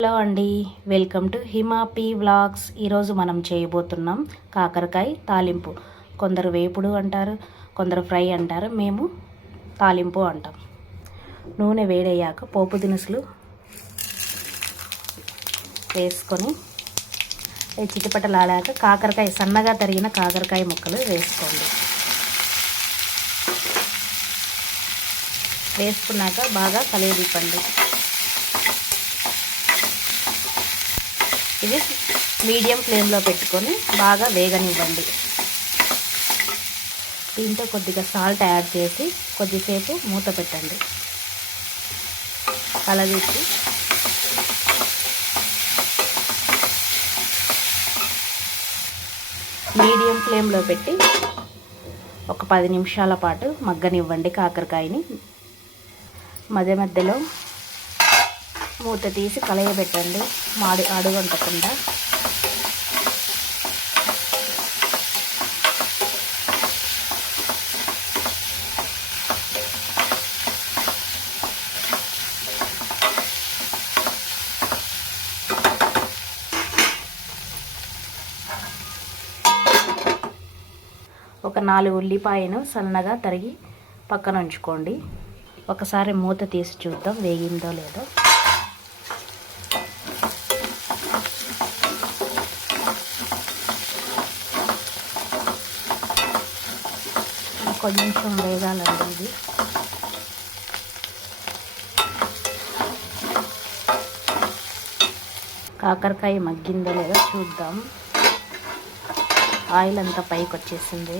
Hello అండి, welcome to హిమాపీ vlogs. ఈరోజు మనం చేయబోతున్నాం కాకరకాయ తాలింపు. కొందరు వేపుడు అంటారు, కొందరు ఫ్రై అంటారు, మేము తాలింపు అంటాం. నూనె వేడయ్యాక పోపు దినుసులు వేసుకొని చిటిపటలాడాక కాకరకాయ, సన్నగా తరిగిన కాకరకాయ ముక్కలు వేసుకోండి. వేసుకున్నాక బాగా కలియదిప్పండి. ఇది మీడియం ఫ్లేమ్లో పెట్టుకొని బాగా వేగనివ్వండి. దీంతో కొద్దిగా సాల్ట్ యాడ్ చేసి కొద్దిసేపు మూత పెట్టండి. కలదిప్పి మీడియం ఫ్లేమ్లో పెట్టి ఒక 10 నిమిషాల పాటు మగ్గనివ్వండి. కాకరకాయని మధ్య మధ్యలో మూత తీసి కలయబెట్టండి, అడుగంటకుండా. ఒక 4 ఉల్లిపాయను సన్నగా తరిగి పక్కన ఉంచుకోండి. ఒకసారి మూత తీసి చూద్దాం వేగిందో లేదో. కొంచెం వేగాలండి ఇది. కాకరకాయ మగ్గిందో లేదో చూద్దాం. ఆయిల్ అంతా పైకి వచ్చేసింది.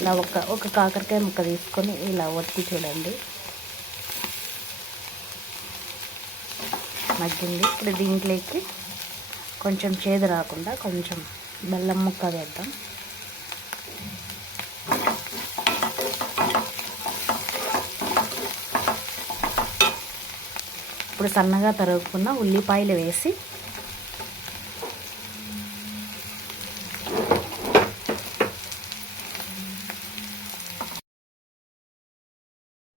ఇలా ఒక కాకరకాయ ముక్క తీసుకొని ఇలా ఒత్తి చూడండి, మగ్గింది. ఇప్పుడు దీంట్లోకి కొంచెం చేదు రాకుండా కొంచెం బెల్లం ముక్క వేద్దాం. ఇప్పుడు సన్నగా తరుగుకున్న ఉల్లిపాయలు వేసి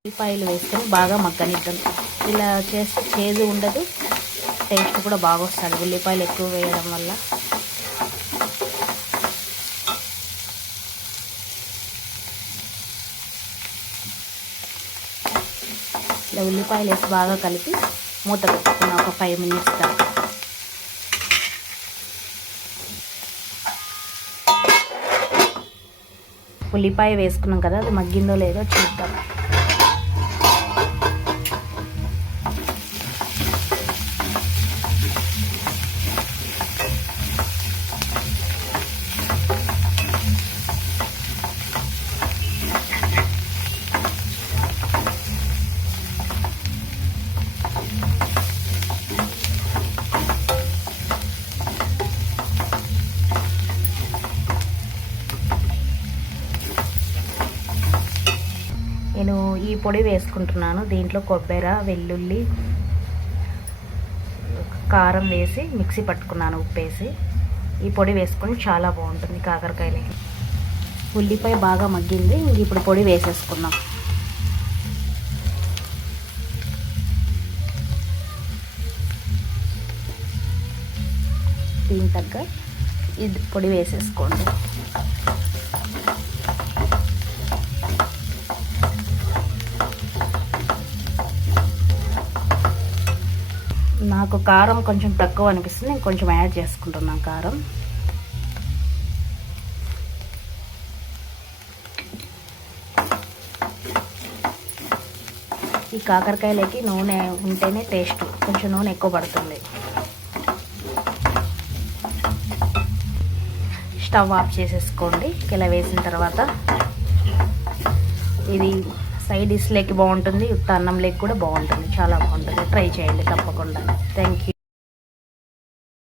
ఉల్లిపాయలు వేసుకొని బాగా మగ్గనిద్దాం. ఇలా చేస్తే చేదు ఉండదు, టేస్ట్ కూడా బాగా వస్తుంది ఉల్లిపాయలు ఎక్కువ వేయడం వల్ల. ఇలా ఉల్లిపాయలు వేసి బాగా కలిపి మూత పెట్టుకున్నాం ఒక 5 మినిట్స్ దాకా. ఉల్లిపాయ వేసుకున్నాం కదా, అది మగ్గిందో లేదో చూద్దాం. నేను ఈ పొడి వేసుకుంటున్నాను. దీంట్లో కొబ్బరి, వెల్లుల్లి, కారం వేసి మిక్సీ పట్టుకున్నాను, ఉప్పేసి. ఈ పొడి వేసుకొని చాలా బాగుంటుంది కాకరకాయలకి. ఉల్లిపాయ బాగా మగ్గింది, ఇంక ఇప్పుడు పొడి వేసేసుకుందాం. దీని తగ్గ ఇది పొడి వేసేసుకోండి. నాకు కారం కొంచెం తక్కువ అనిపిస్తుంది, నేను కొంచెం యాడ్ చేసుకుంటున్నాను కారం. ఈ కాకరకాయలకి నూనె ఉంటేనే టేస్ట్, కొంచెం నూనె ఎక్కువ పడుతుంది. స్టవ్ ఆఫ్ చేసేసుకోండి. ఇలా వేసిన తర్వాత ఇది సైడ్ డిష్లోకి బాగుంటుంది, ఉత్త అన్నంలోకి కూడా బాగుంటుంది, చాలా బాగుంటుంది. ట్రై చేయండి తప్పకుండా. Thank you.